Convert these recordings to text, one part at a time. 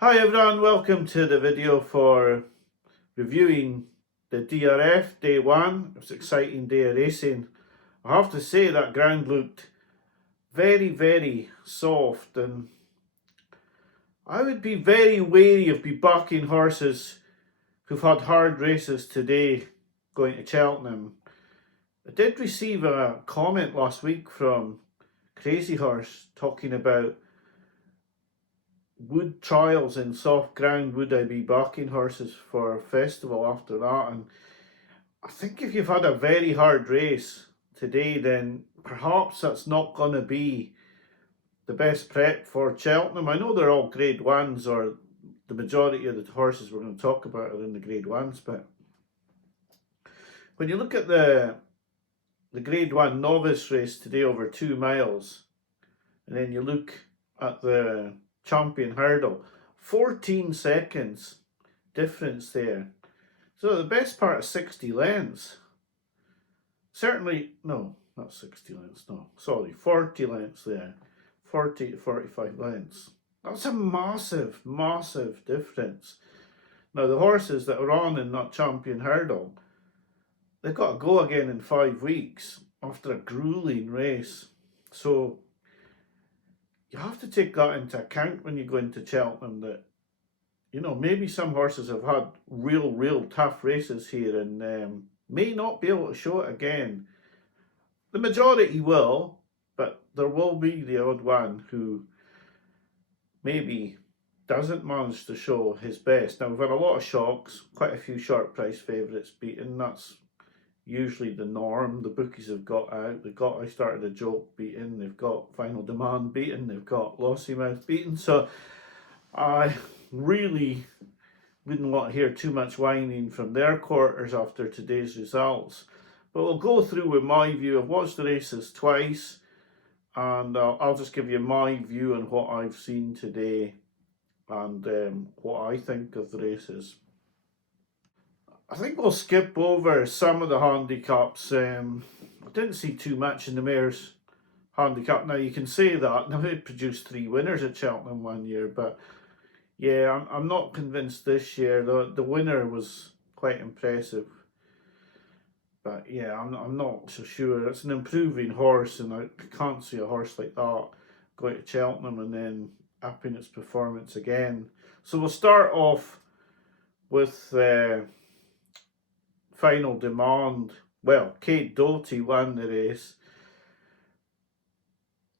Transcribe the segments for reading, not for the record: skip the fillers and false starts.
Hi everyone, welcome to the video for reviewing the DRF day one. It was an exciting day of racing. I have to say that ground looked very soft, and I would be very wary of backing horses who've had hard races today going to Cheltenham. I did receive a comment last week from Crazy Horse talking about would trials in soft ground, would I be backing horses for festival after that? And I think if you've had a very hard race today, then perhaps that's not going to be the best prep for Cheltenham. I know they're all grade ones, or the majority of the horses we're going to talk about are in the grade ones, but when you look at the grade one novice race today over 2 miles, and then you look at the champion hurdle, 14 seconds difference there. So the best part of 60 lengths. Certainly, no, not 60 lengths, no, sorry, 40 lengths there. 40 to 45 lengths. That's a massive difference. Now, the horses that are on in that champion hurdle, they've got to go again in 5 weeks after a grueling race. So you have to take that into account when you go into Cheltenham, that, you know, maybe some horses have had real tough races here and may not be able to show it again. The majority will, but there will be the odd one who maybe doesn't manage to show his best. Now, we've had a lot of shocks, quite a few short price favourites beaten. That's usually the norm. The bookies have got out. They've got I Started a Joke beaten. They've got Final Demand beaten. They've got Lossiemouth beaten. So I really wouldn't want to hear too much whining from their quarters after today's results. But we'll go through with my view. I've watched the races twice, and I'll just give you my view on what I've seen today and what I think of the races. I think we'll skip over some of the handicaps. I didn't see too much in the mare's handicap. Now, you can say that. Now, it produced 3 winners at Cheltenham one year, but yeah, I'm not convinced this year. The winner was quite impressive. But yeah, I'm not so sure. It's an improving horse, and I can't see a horse like that going to Cheltenham and then upping its performance again. So we'll start off with Final Demand. Well, Kate Doty won the race.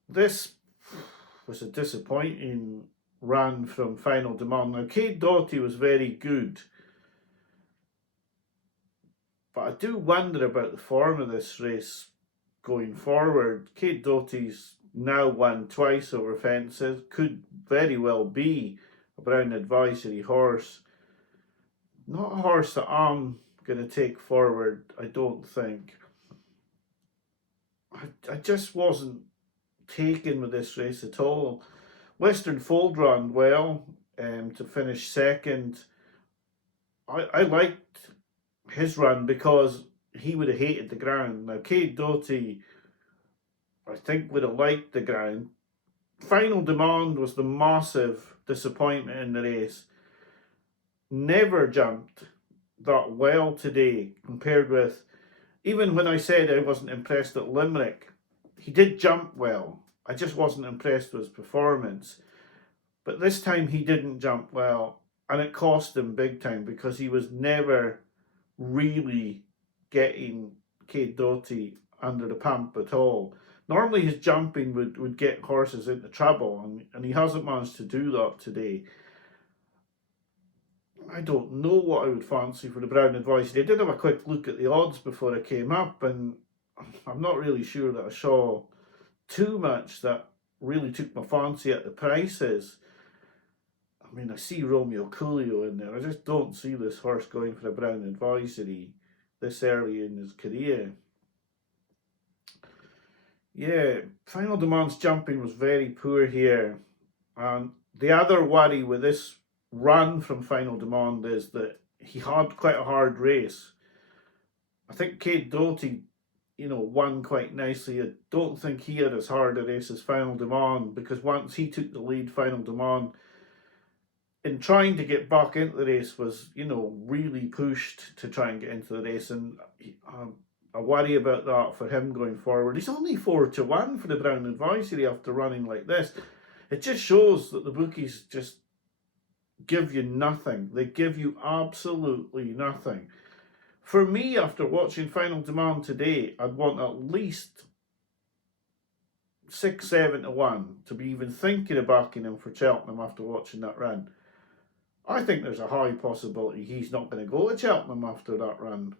This was a disappointing run from Final Demand. Now, Kate Doty was very good, but I do wonder about the form of this race going forward. Kate Doty's now won twice over fences, could very well be a Brown Advisory horse. Not a horse that I'm going to take forward, I don't think. I just wasn't taken with this race at all. Western Fold ran well to finish second. I liked his run because he would have hated the ground. Now, Kate Doty, I think, would have liked the ground. Final Demand was the massive disappointment in the race. Never jumped that well today compared with, even when I said I wasn't impressed at Limerick, he did jump well. I just wasn't impressed with his performance. But this time he didn't jump well, and it cost him big time because he was never really getting Kate Doty under the pump at all. Normally his jumping would get horses into trouble, and he hasn't managed to do that today. I don't know what I would fancy for the Brown Advisory. I did have a quick look at the odds before I came up, and I'm not really sure that I saw too much that really took my fancy at the prices. I mean, I see Romeo Coolio in there. I just don't see this horse going for a Brown Advisory this early in his career. Yeah, Final Demand's jumping was very poor here. And the other worry with this run from Final Demand is that he had quite a hard race. I think Kate Doty, won quite nicely. I don't think he had as hard a race as Final Demand, because once he took the lead, Final Demand in trying to get back into the race was, really pushed to try and get into the race, and I worry about that for him going forward. He's only 4-1 for the Brown Advisory after running like this. It just shows that the bookies just give you nothing. They give you absolutely nothing. For me, after watching Final Demand today, I'd want at least 6-7-1 to be even thinking of backing him for Cheltenham after watching that run. I think there's a high possibility he's not going to go to Cheltenham after that run.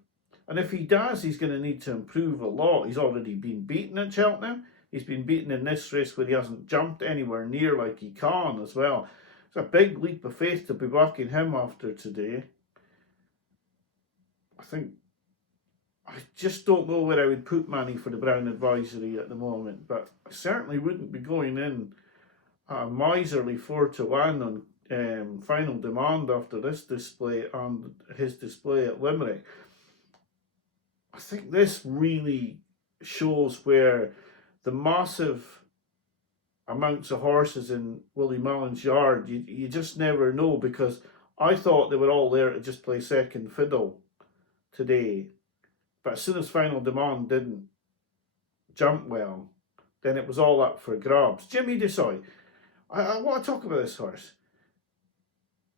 And if he does, he's going to need to improve a lot. He's already been beaten at Cheltenham. He's been beaten in this race where he hasn't jumped anywhere near like he can as well. It's a big leap of faith to be backing him after today. I just don't know where I would put money for the Brown Advisory at the moment, but I certainly wouldn't be going in at a miserly 4-1 on Final Demand after this display and his display at Limerick. I think this really shows where the massive amounts of horses in Willie Mullen's yard, you just never know, because I thought they were all there to just play second fiddle today. But as soon as Final Demand didn't jump well, then it was all up for grabs. Jimmy Desoy, I want to talk about this horse.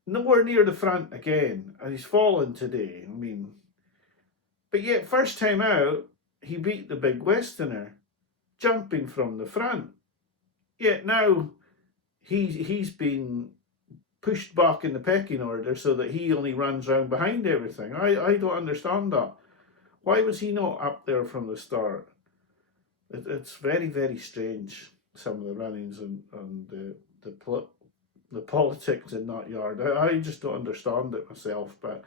Nowhere near the front again, and he's fallen today. But yet first time out, he beat the big Westerner, jumping from the front. Yet now he's been pushed back in the pecking order so that he only runs round behind everything. I don't understand that. Why was he not up there from the start? It's very, very strange, some of the runnings and the politics in that yard. I just don't understand it myself. But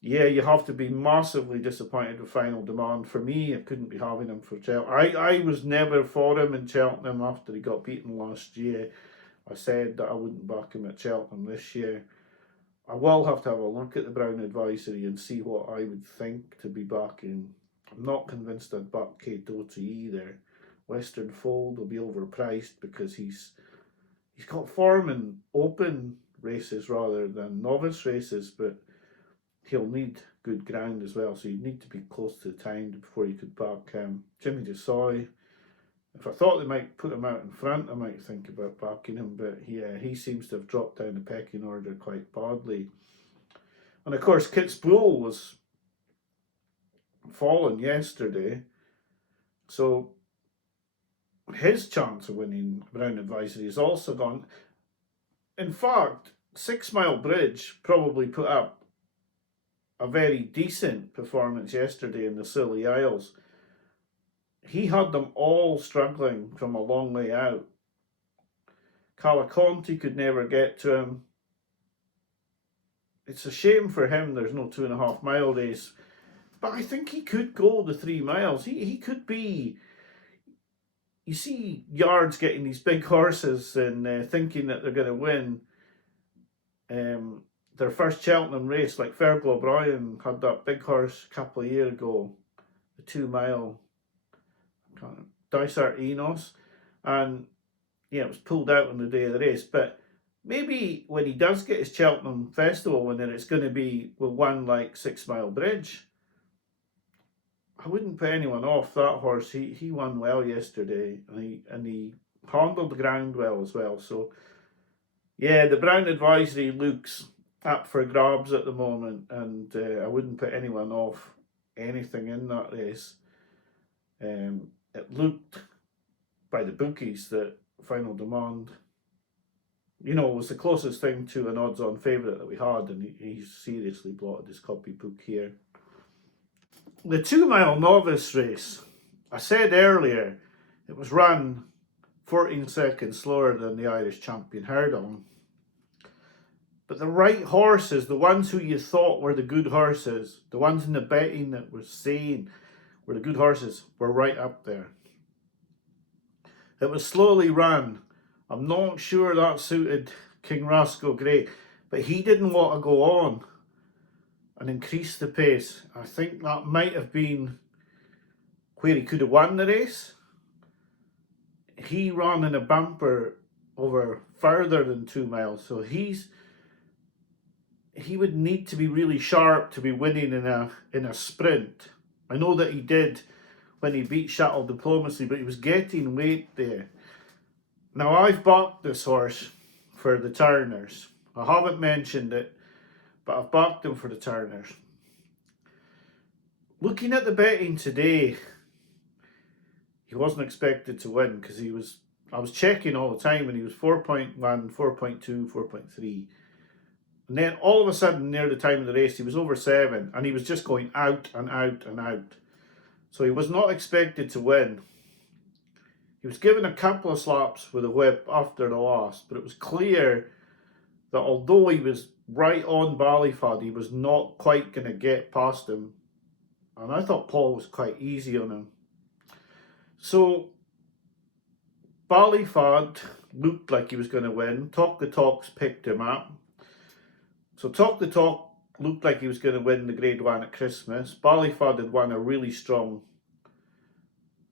yeah, you have to be massively disappointed with Final Demand. For me, I couldn't be having him for Cheltenham. I was never for him in Cheltenham after he got beaten last year. I said that I wouldn't back him at Cheltenham this year. I will have to have a look at the Brown Advisory and see what I would think to be backing. I'm not convinced I'd back Kate Doty either. Western Fold will be overpriced because he's got form in open races rather than novice races, but he'll need good ground as well, so you'd need to be close to the time before you could back him. Jimmy Desoy, if I thought they might put him out in front, I might think about backing him, but yeah, he seems to have dropped down the pecking order quite badly. And of course, Kit's Bull was fallen yesterday, so his chance of winning Brown Advisory is also gone. In fact, 6 Mile Bridge probably put up a very decent performance yesterday in the Scilly Isles. He had them all struggling from a long way out. Calaconte could never get to him. It's a shame for him there's no 2.5 mile race, but I think he could go the 3 miles. He could be. You see yards getting these big horses and thinking that they're going to win their first Cheltenham race, like Fergal O'Brien had that big horse a couple of years ago, the 2 mile, Dysart Enos, and it was pulled out on the day of the race. But maybe when he does get his Cheltenham Festival winner, it's going to be with one like 6 Mile Bridge. I wouldn't put anyone off that horse. He won well yesterday, and he handled the ground well as well. So yeah, the Brown Advisory looks up for grabs at the moment, and I wouldn't put anyone off anything in that race. It looked by the bookies that Final Demand, was the closest thing to an odds-on favourite that we had, and he's seriously blotted his copybook here. The 2 mile novice race, I said earlier, it was run 14 seconds slower than the Irish Champion Hurdle. But the right horses, the ones who you thought were the good horses, the ones in the betting that was saying were the good horses, were right up there. It was slowly run. I'm not sure that suited King Rascal Grey, but he didn't want to go on and increase the pace. I think that might have been where he could have won the race. He ran in a bumper over further than 2 miles, so he's he would need to be really sharp to be winning in a sprint. I know that he did when he beat Shuttle Diplomacy, but he was getting weight there. Now, I've backed this horse for the Turners. I haven't mentioned it, but I've backed him for the Turners. Looking at the betting today, he wasn't expected to win because I was checking all the time and he was 4.1, 4.2, 4.3. And then all of a sudden, near the time of the race, he was over 7 and he was just going out and out and out. So he was not expected to win. He was given a couple of slaps with a whip after the last, but it was clear that although he was right on Ballyfad, he was not quite going to get past him. And I thought Paul was quite easy on him. So Ballyfad looked like he was going to win. Talk the Talks picked him up. So Talk the Talk looked like he was going to win the Grade 1 at Christmas. Ballyfad had won a really strong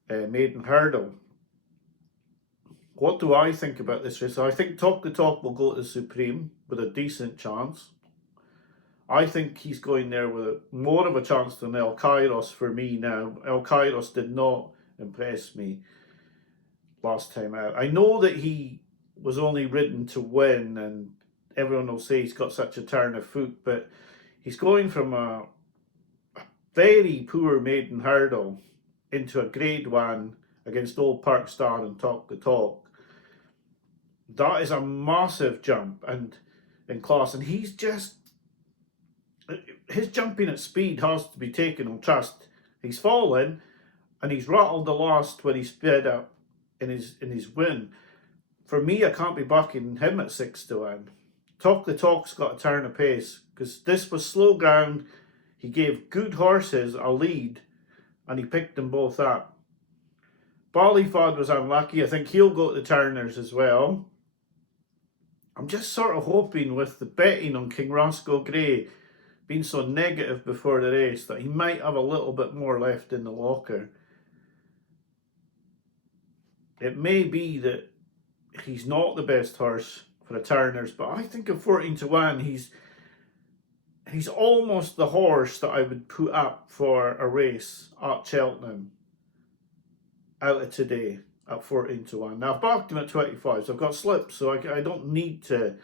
maiden hurdle. What do I think about this race? I think Talk the Talk will go to the Supreme with a decent chance. I think he's going there with more of a chance than El Kairos for me now. El Kairos did not impress me last time out. I know that he was only ridden to win and everyone will say he's got such a turn of foot, but he's going from a very poor maiden hurdle into a Grade 1 against Old Park Star and Talk the Talk. That is a massive jump and in class, and his jumping at speed has to be taken on trust. He's fallen and he's rattled the last when he sped up in his win. For me, I can't be backing him at 6-1. Talk the Talk's got to turn a pace because this was slow ground. He gave good horses a lead and he picked them both up. Ballyfad was unlucky. I think he'll go to the Turners as well. I'm just sort of hoping with the betting on King Roscoe Grey being so negative before the race that he might have a little bit more left in the locker. It may be that he's not the best horse for the Turners, but I think at 14-1 he's almost the horse that I would put up for a race at Cheltenham out of today at 14-1. Now I've backed him at 25, so I've got slips, so I don't need to,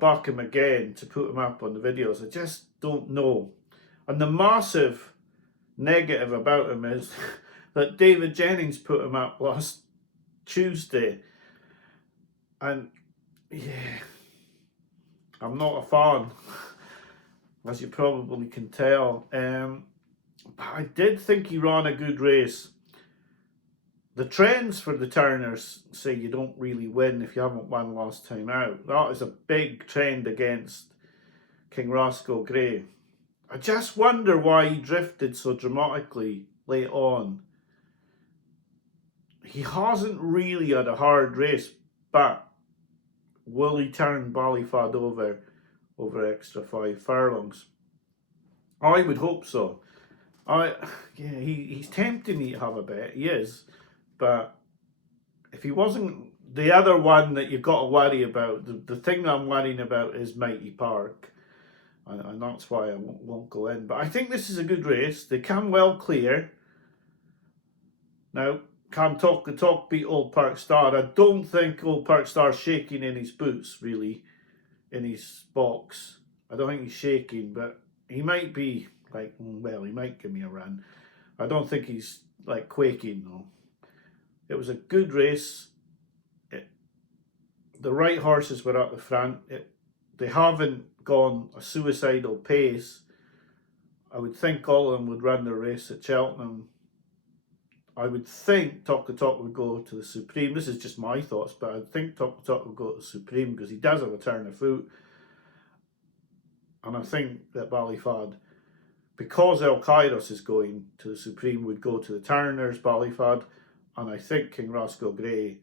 back him again to put him up on the videos. I just don't know. And the massive negative about him is that David Jennings put him up last Tuesday. And yeah, I'm not a fan, as you probably can tell. But I did think he ran a good race. The trends for the Turners say you don't really win if you haven't won last time out. That is a big trend against King Roscoe Grey. I just wonder why he drifted so dramatically late on. He hasn't really had a hard race, but will he turn Ballyfad over extra 5 furlongs? I would hope so. He's tempting me to have a bet, he is. But if he wasn't the other one that you've got to worry about, the thing that I'm worrying about is Mighty Park. And that's why I won't go in. But I think this is a good race. They come well clear. Now, can Talk the Talk beat Old Park Star? I don't think Old Park Star's shaking in his boots, really, in his box. I don't think he's shaking, but he might be he might give me a run. I don't think he's quaking, though. It was a good race. The right horses were at the front. They haven't gone a suicidal pace. I would think all of them would run the race at Cheltenham. I would think Talk the Talk would go to the Supreme. This is just my thoughts, but I think Talk the Talk would go to the Supreme because he does have a turn of foot. And I think that Ballyfad, because El Kairos is going to the Supreme, would go to the Turners, Ballyfad. And I think King Roscoe Grey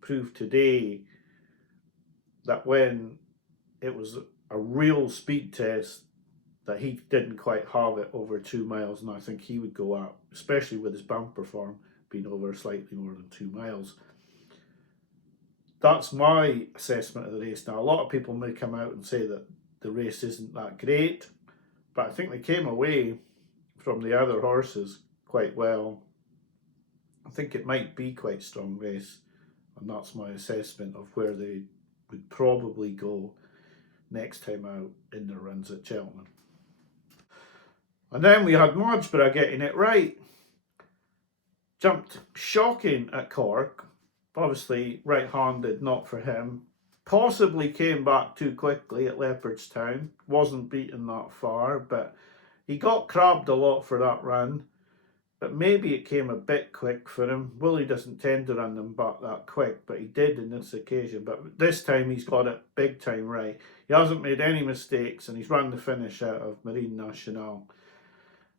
proved today that when it was a real speed test, that he didn't quite have it over 2 miles, and I think he would go up, especially with his bumper form being over slightly more than 2 miles. That's my assessment of the race. Now, a lot of people may come out and say that the race isn't that great, but I think they came away from the other horses quite well. I think it might be quite a strong race, and that's my assessment of where they would probably go next time out in their runs at Cheltenham. And then we had Margeborough getting it right. Jumped shocking at Cork. Obviously, right-handed, not for him. Possibly came back too quickly at Leopardstown. Wasn't beaten that far, but he got crabbed a lot for that run. But maybe it came a bit quick for him. Willie doesn't tend to run them back that quick, but he did in this occasion. But this time he's got it big time right. He hasn't made any mistakes, and he's run the finish out of Marine Nationale.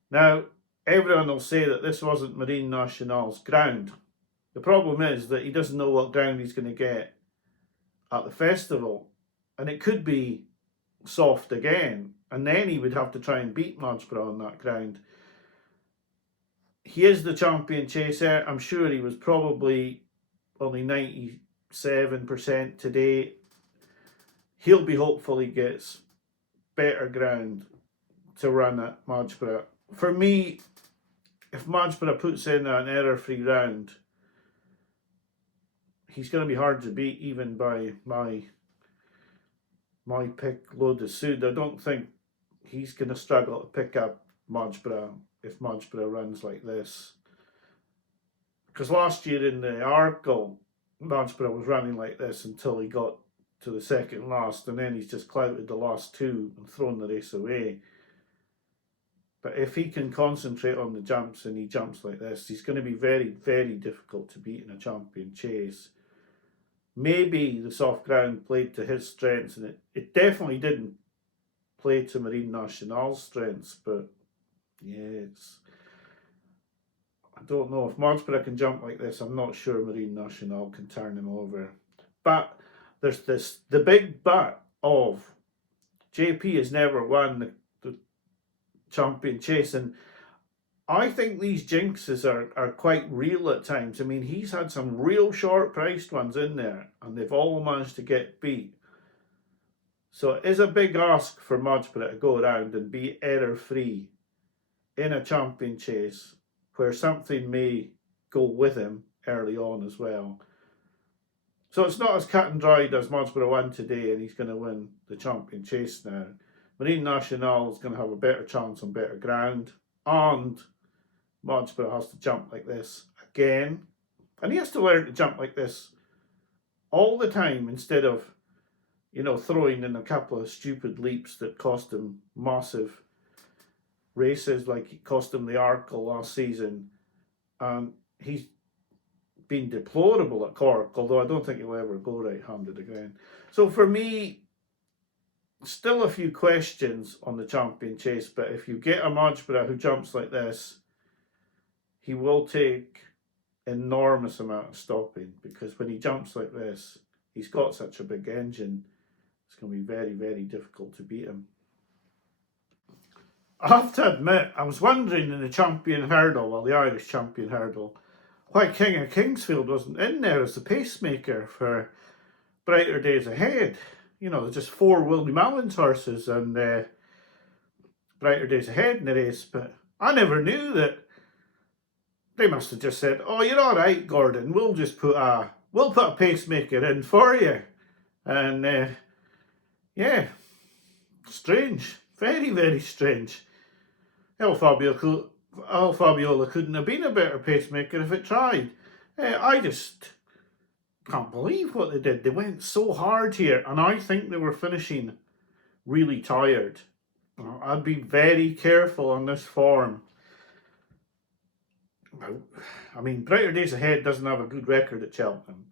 Now, everyone will say that this wasn't Marine Nationale's ground. The problem is that he doesn't know what ground he's going to get at the festival. And it could be soft again. And then he would have to try and beat Margeborough on that ground. He is the champion chaser. I'm sure he was probably only 97% today. He'll be hopeful he gets better ground to run at Margeborough. For me, if Margeborough puts in an error-free round, he's going to be hard to beat even by my pick, Lotus Sud. I don't think he's going to struggle to pick up Margeborough if Margeborough runs like this. Because last year in the Arkle, Margeborough was running like this until he got to the second last, and then he's just clouted the last two and thrown the race away. But if he can concentrate on the jumps and he jumps like this, he's going to be very, very difficult to beat in a champion chase. Maybe the soft ground played to his strengths, and it definitely didn't play to Marine Nationale's strengths, but yeah, I don't know. If Margeborough can jump like this, I'm not sure Marine Nationale can turn him over. But there's the big but of JP has never won the champion chase, and I think these jinxes are quite real at times. I mean, he's had some real short priced ones in there, and they've all managed to get beat. So it is a big ask for Margeborough to go around and be error free in a champion chase where something may go with him early on as well. So it's not as cut and dried as Margeborough won today and he's going to win the champion chase now. Marine Nationale is going to have a better chance on better ground, and Margeborough has to jump like this again. And he has to learn to jump like this all the time instead of, throwing in a couple of stupid leaps that cost him massive races, like it cost him the Arkle last season. And he's been deplorable at Cork, although I don't think he'll ever go right-handed again. So for me, still a few questions on the champion chase, but if you get a Margeborough who jumps like this, he will take enormous amount of stopping, because when he jumps like this, he's got such a big engine, it's going to be very, very difficult to beat him. I have to admit, I was wondering in the champion hurdle, well, the Irish champion hurdle, why King of Kingsfield wasn't in there as the pacemaker for Brighter Days Ahead. There's just 4 Willie Mullins horses and Brighter Days Ahead in the race, but I never knew that. They must have just said, "Oh, you're all right, Gordon. We'll just put a pacemaker in for you." And yeah, strange, very, very strange. El Fabiola couldn't have been a better pacemaker if it tried. I just can't believe what they did. They went so hard here, and I think they were finishing really tired. I'd be very careful on this form. I mean, Brighter Days Ahead doesn't have a good record at Cheltenham,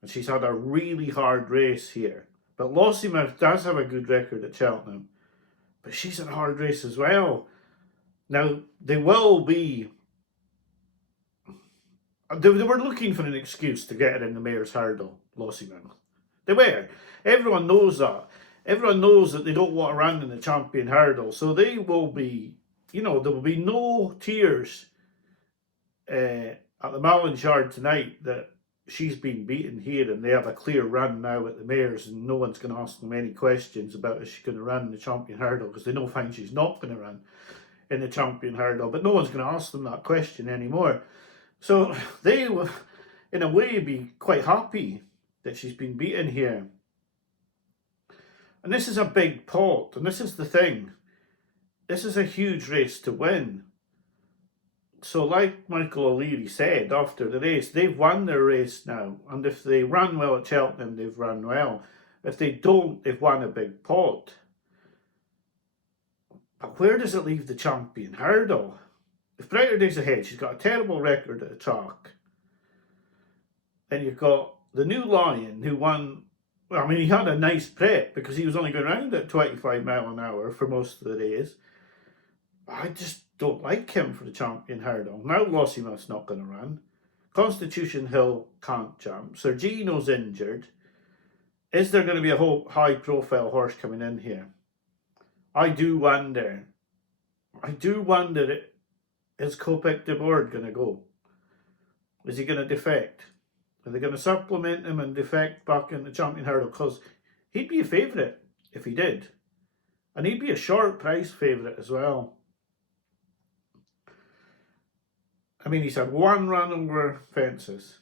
and she's had a really hard race here. But Lossiemouth does have a good record at Cheltenham, but she's had a hard race as well. Now, they were looking for an excuse to get her in the Mayor's Hurdle, Lossiemouth. They were. Everyone knows that. Everyone knows that they don't want to run in the champion hurdle, so they will be, there will be no tears at the Mullins Yard tonight that she's been beaten here and they have a clear run now at the mares, and no one's going to ask them any questions about is she going to run in the champion hurdle, because they know fine she's not going to run in the champion hurdle, but no one's going to ask them that question anymore. So they will, in a way, be quite happy that she's been beaten here. And this is a big pot, and this is the thing. This is a huge race to win. So like Michael O'Leary said after the race, they've won their race now. And if they run well at Cheltenham, they've run well. If they don't, they've won a big pot. But where does it leave the champion hurdle? If Brighter Days Ahead, she's got a terrible record at the track. Then you've got the New Lion, who won. Well, I mean, he had a nice prep because he was only going around at 25 mile an hour for most of the days. I just don't like him for the champion hurdle. Now Lossiemouth's not going to run. Constitution Hill can't jump. Sir Gino's injured. Is there going to be a whole high profile horse coming in here? I do wonder. Is Copic de Board going to go? Is he going to defect? Are they going to supplement him and defect back in the champion hurdle? Because he'd be a favourite if he did. And he'd be a short price favourite as well. I mean, he's had one run over fences.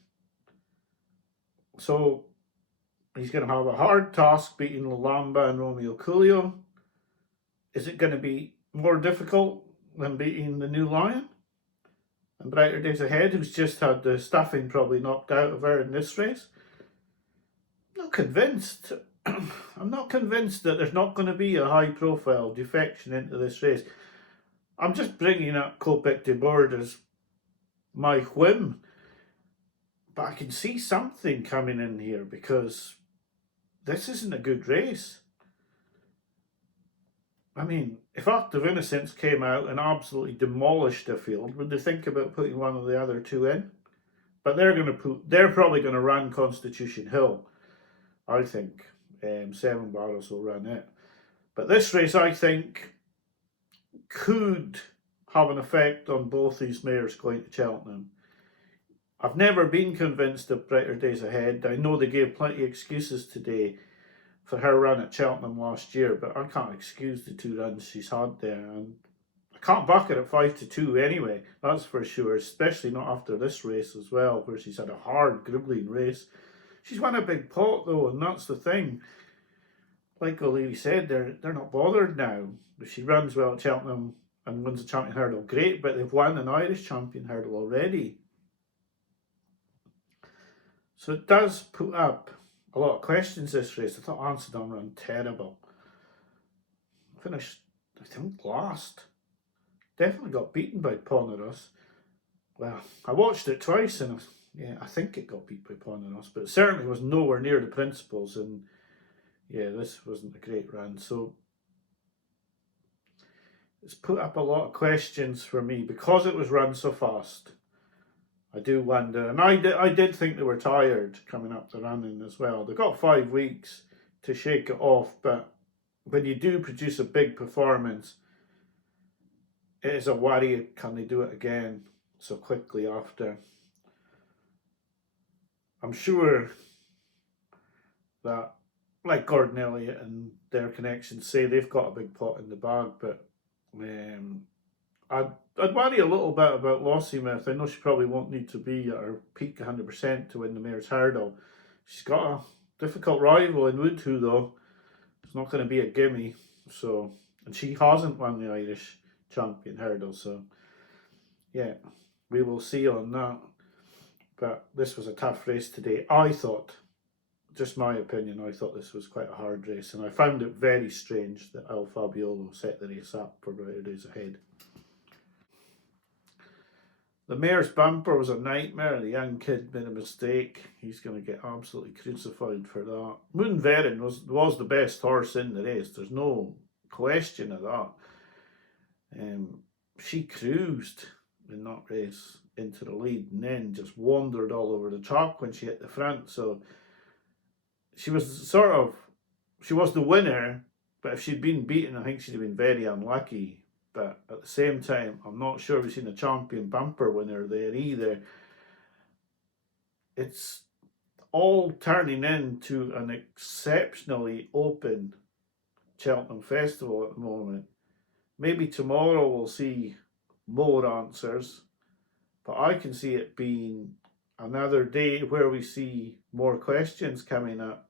So he's going to have a hard task beating Lamba and Romeo Coolio. Is it going to be more difficult than beating the New Lion and Brighter Days Ahead, who's just had the stuffing probably knocked out of her in this race? I'm not convinced. I'm not convinced that there's not going to be a high profile defection into this race. I'm just bringing up Copic de Board as my whim, but I can see something coming in here because this isn't a good race. I mean, if Act of Innocence came out and absolutely demolished the field, would they think about putting one of the other two in? But they're probably going to run Constitution Hill, I think. 7 Barrels will run it. But this race, I think, could have an effect on both these mares going to Cheltenham. I've never been convinced of Brighter Days Ahead. I know they gave plenty of excuses today for her run at Cheltenham last year, but I can't excuse the 2 runs she's had there. And I can't back her at 5-2 anyway, that's for sure, especially not after this race as well, where she's had a hard, grueling race. She's won a big pot though, and that's the thing. Like O'Leary said, they're not bothered now. If she runs well at Cheltenham and wins the champion hurdle, great, but they've won an Irish champion hurdle already. So it does put up a lot of questions, this race. I thought Amsterdam ran terrible. Finished, I think, last. Definitely got beaten by Poneros. Well, I watched it twice and I think it got beat by Poneros, but it certainly was nowhere near the principals, and yeah, this wasn't a great run. So it's put up a lot of questions for me because it was run so fast. I do wonder, and I did think they were tired coming up the running as well. They've got 5 weeks to shake it off, but when you do produce a big performance, it is a worry, can they do it again so quickly after? I'm sure that, like Gordon Elliott and their connections say, they've got a big pot in the bag, but I'd worry a little bit about Lossiemouth. I know she probably won't need to be at her peak 100% to win the Mayor's Hurdle. She's got a difficult rival in Woodhoo though. It's not going to be a gimme. So, and she hasn't won the Irish Champion Hurdle, so yeah, we will see on that. But this was a tough race today. I thought, just my opinion, I thought this was quite a hard race, and I found it very strange that Al Fabiolo set the race up for Brighter Days Ahead. The Mayor's Bumper was a nightmare. The young kid made a mistake. He's going to get absolutely crucified for that. Moon Verin was the best horse in the race. There's no question of that. She cruised in that race into the lead and then just wandered all over the track when she hit the front. So she was the winner, but if she'd been beaten, I think she'd have been very unlucky. But at the same time, I'm not sure we've seen a champion bumper winner there either. It's all turning into an exceptionally open Cheltenham Festival at the moment. Maybe tomorrow we'll see more answers, but I can see it being another day where we see more questions coming up.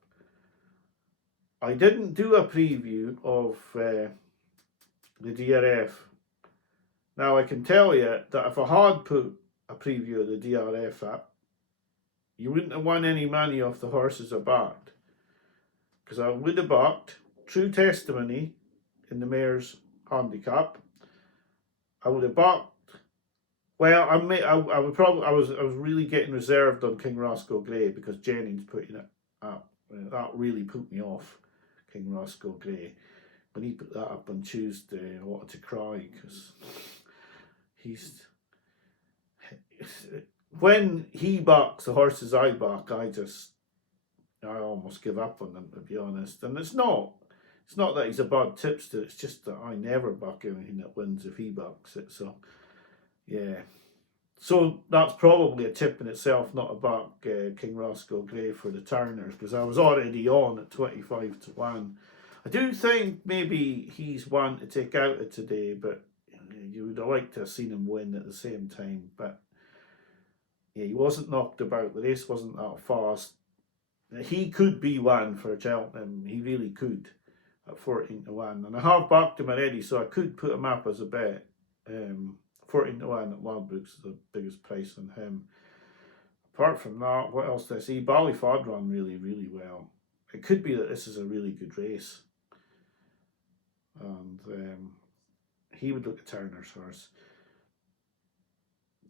I didn't do a preview of the DRF. Now I can tell you that if I had put a preview of the DRF up, you wouldn't have won any money off the horses I backed, because I would have backed True Testimony in the mare's handicap. I would have backed. Well, I was really getting reserved on King Roscoe Grey because Jennings putting it up. That really put me off. King Roscoe Grey, when he put that up on Tuesday, I wanted to cry because when he backs the horses I back, I almost give up on them, to be honest. And it's not that he's a bad tipster, it's just that I never back anything that wins if he backs it. So yeah, so that's probably a tip in itself, not to back King Roscoe Grey for the Turners, because I was already on at 25-1. I do think maybe he's one to take out of today, but you would have liked to have seen him win at the same time. But yeah, he wasn't knocked about. The race wasn't that fast. He could be one for Cheltenham. He really could at 14-1. And I have backed him already, so I could put him up as a bet. 14-1 at Ladbrokes is the biggest price on him. Apart from that, what else did I see? Ballyfod ran really, really well. It could be that this is a really good race. And he would look at Turner's horse.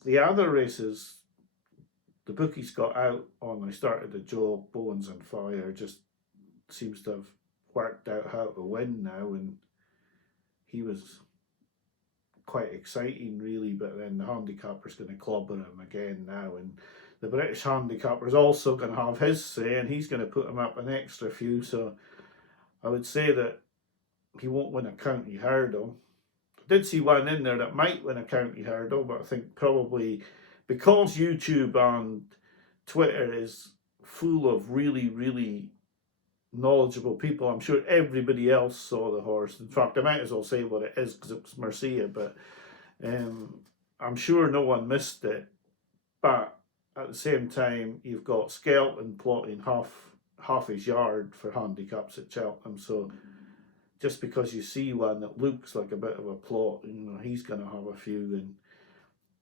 The other races, the bookies got out on. I started a Joe Bowen's on Fire. Just seems to have worked out how to win now, and he was quite exciting, really. But then the handicapper's going to clobber him again now, and the British handicapper's also going to have his say, and he's going to put him up an extra few. So I would say that he won't win a county hurdle. I did see one in there that might win a county hurdle, but I think probably because YouTube and Twitter is full of really, really knowledgeable people, I'm sure everybody else saw the horse. In fact, I might as well say what it is because it was Marcia, but I'm sure no one missed it. But at the same time, you've got Skelton plotting half his yard for handicaps at Cheltenham, so just because you see one that looks like a bit of a plot, he's going to have a few, and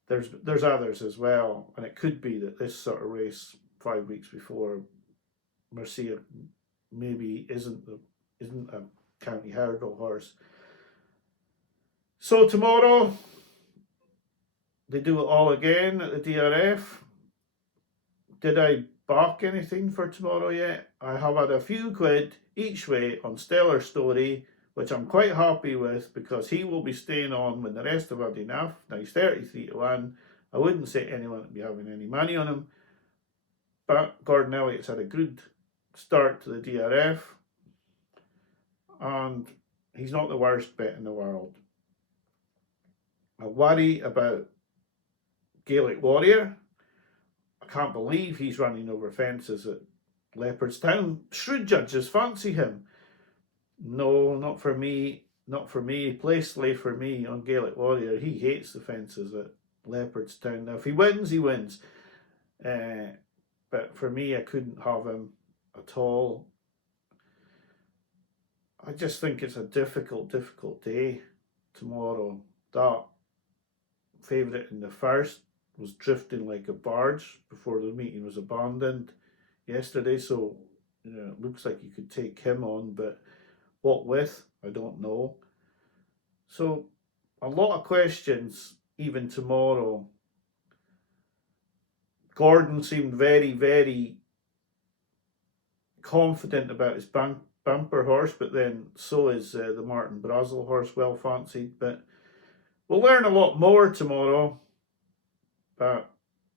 there's others as well. And it could be that this sort of race 5 weeks before Marcia maybe isn't a county hurdle horse. So tomorrow they do it all again at the DRF. Did I back anything for tomorrow yet? I have had a few quid each way on Stellar Story, which I'm quite happy with because he will be staying on when the rest have had enough. Now he's 33-1. I wouldn't say anyone would be having any money on him, but Gordon Elliott's had a good start to the DRF, and he's not the worst bet in the world. I worry about Gaelic Warrior. I can't believe he's running over fences at Leopardstown. Shrewd judges fancy him. No, not for me. Not for me. Play Slay for me on Gaelic Warrior. He hates the fences at Leopardstown. Now, if he wins, he wins. But for me, I couldn't have him at all. I just think it's a difficult day tomorrow. That favourite in the first was drifting like a barge before the meeting was abandoned yesterday. So, it looks like you could take him on, but what with? I don't know. So, a lot of questions even tomorrow. Gordon seemed very, very confident about his bumper horse, but then so is the Martin Brazel horse, well fancied. But we'll learn a lot more tomorrow. But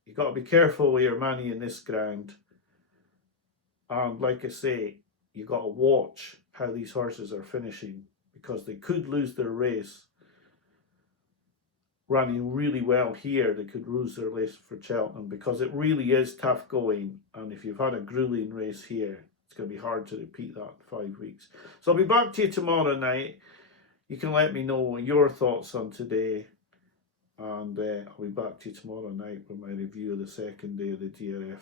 you've got to be careful with your money in this ground. And like I say, you've got to watch how these horses are finishing because they could lose their race. running really well here, they could lose their race for Cheltenham, because it really is tough going. And if you've had a grueling race here, it's going to be hard to repeat that in 5 weeks. So I'll be back to you tomorrow night. You can let me know your thoughts on today. And I'll be back to you tomorrow night with my review of the second day of the DRF.